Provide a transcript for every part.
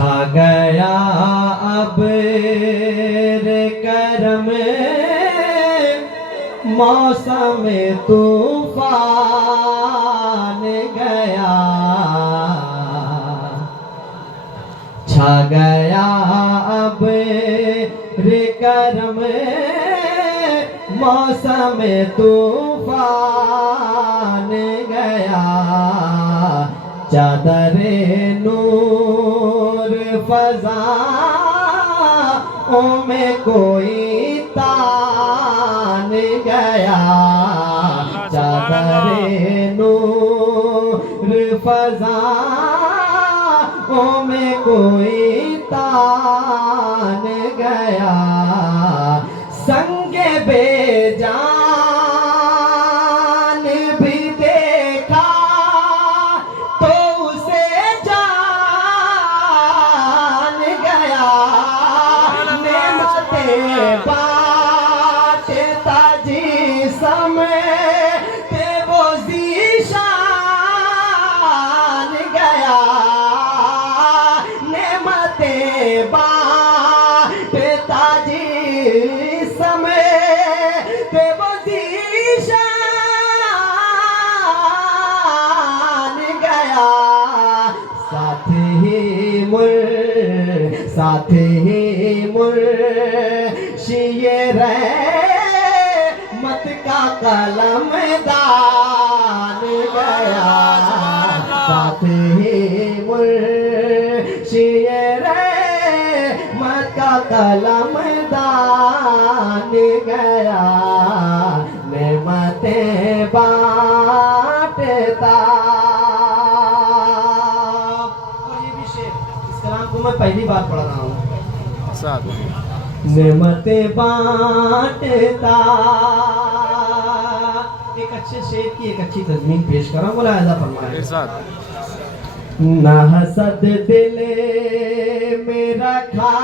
छा गया अब रे करम मौसम तूफान गया, छा गया अब रे करम मौसम तूफान गया। चादरे नूर फ़ज़ाओं में कोई तान गया, चादरे नूर फ़ज़ाओं में कोई तान गया। संगे बेजान भी देखा तो उसे जान गया। नेमते बांटता जिस्म पे वो ज़ीशान गया। नेमते बांटता जिस्म पे वो ज़ीशान गया। साथ ही मुर्शिए रहमत का कलमदान गया। साथ ही मुर्शिए रहमत का कलमदान गया। नेमतें बांटता। और ये भी शेर, इस कलाम को मैं पहली बार पढ़ रहा हूँ। नेमतें बांटता। एक अच्छे शेर की एक अच्छी तज़मीन पेश कर रहा हूँ। मुलाहिज़ा फरमाएं। ना हसद दिल में रखा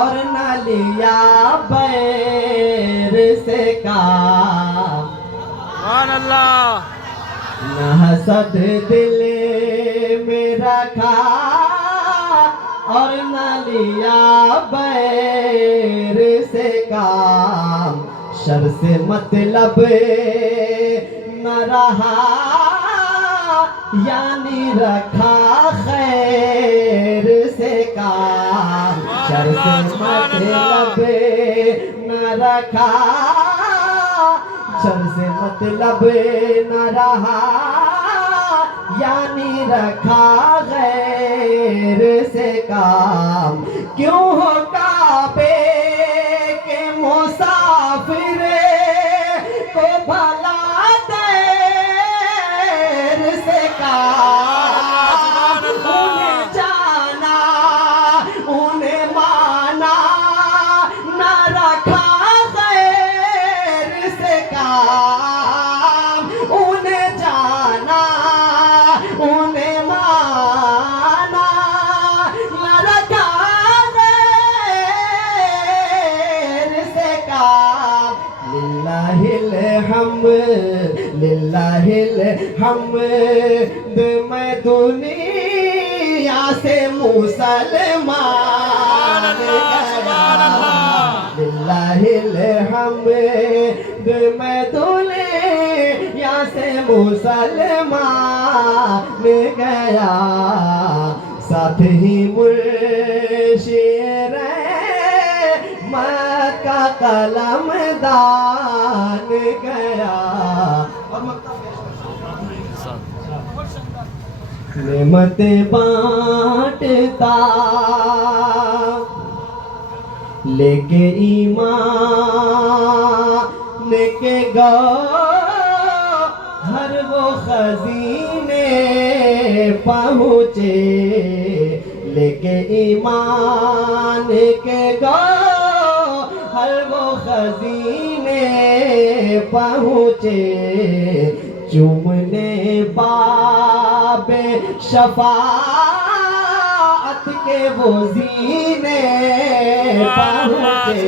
और न लिया बैर से काम। न हसद दिल में रखा और न लिया बैर से काम। शर से मतलब न रहा यानी रखा खैर से काम। शर से मतलब न रखा, शर से मतलब न रहा यानी रखा गैर से काम। क्यों हो काबे के मुसाफिर को भला देर से काम। उन्हें जाना उन्हें माना न रखा गैर से काम। उन्हें जाना उन्हें माना न रखा गैर से काम। लिल्लाहिल हम्द मैं दुनिया से मुसलमान गया। लिल्लाहिल हम्द मैं दुनिया से मुसलमान गया। साथ ही मुर्शिए रहमत का कलमदान गया। और नेमतें बांटता लेके ईमान के गौहर वो खजीने पहुँचे। लेके ईमान के गौहर वो खजीने पहुँचे। चूमने बाबे शफाअत के वो ज़ीने पहुँचे।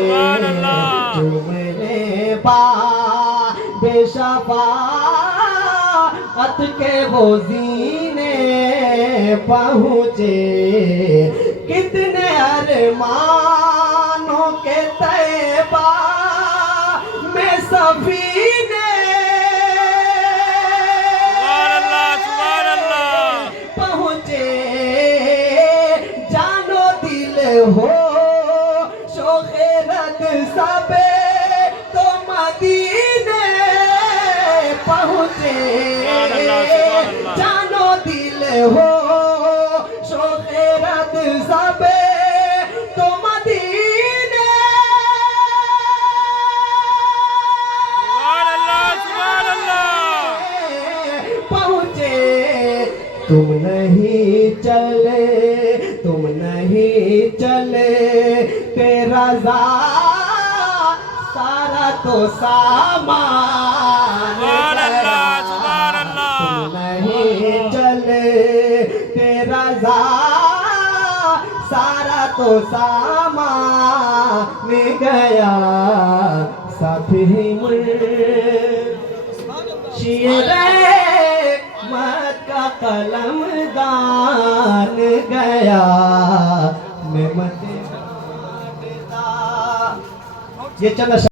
चूमने बाबे शफाअत के वो ज़ीने पहुँचे कितने अरमानों के तैबा में सफीने पहुँचे जानो दिल हो शोखे रद सबे तो मदीने पहुँचे जानो दिल हो शोखे रद सबे तो मदीने पहुँचे तुम नहीं चले तेरा सारा तो सामान तुम नहीं चले तेरा सारा तो सामान गया साथी मुर्शिद मत का कलम दान गया मैं मत ये चंद